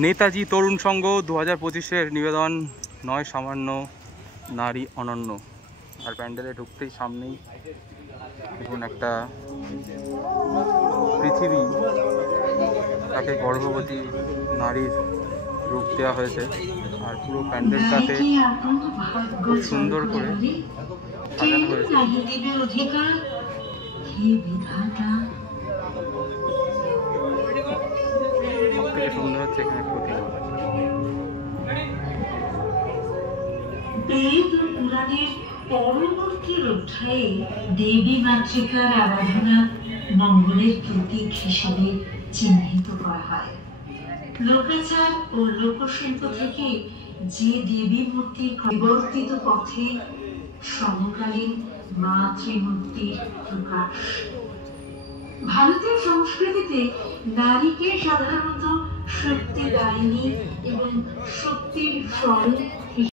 নেতাজি তরুণ সংঘ 2025-এর নিবেদন নয় সামান্য, নারী অনন্য। আর প্যান্ডেলে ঢুকতেই সামনেই দেখুন একটা পৃথিবী, তাকে গর্ভবতী নারীর রূপ দেওয়া হয়েছে। আর পুরো প্যান্ডেলটাতে খুব সুন্দর করে সাজানো হয়েছে। সবথেকে সুন্দর হচ্ছে এখানে প্রতিমা। বেদ ও পুরাণের পরবর্তী অধ্যায়ে দেবী মাতৃকার আরাধনা মঙ্গলের প্রতীক হিসেবে চিহ্নিত করা হয়। লোকাচার ও লোকশিল্প থেকে যে দেবী মূর্তির পরিবর্তিত পথে সমকালীন মাতৃমূর্তির প্রকাশ। ভারতীয় সংস্কৃতিতে নারীকে সাধারণত শক্তিদায়িনী এবং শক্তির স্বরূপ